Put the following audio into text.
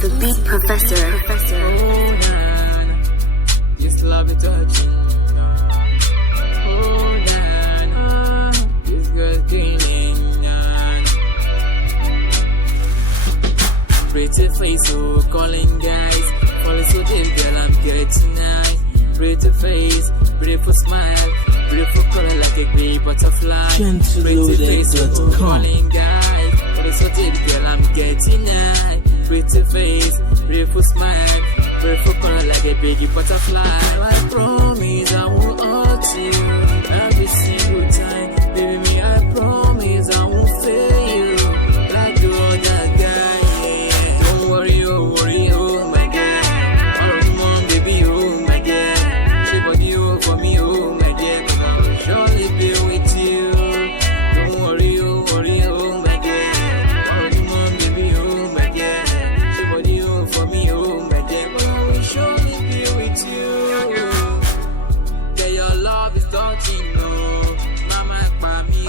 the beat professor. This love is touching. This girl killing. Pretty face, so calling guys. Follow so deep, girl, I'm getting nice. Pretty face, beautiful smile, beautiful color like a grey butterfly. Pretty face, so calling guys. Follow so deep, girl, I'm getting nice. Pretty face, beautiful smile, beautiful color like a baby butterfly. I promise I won't hurt you.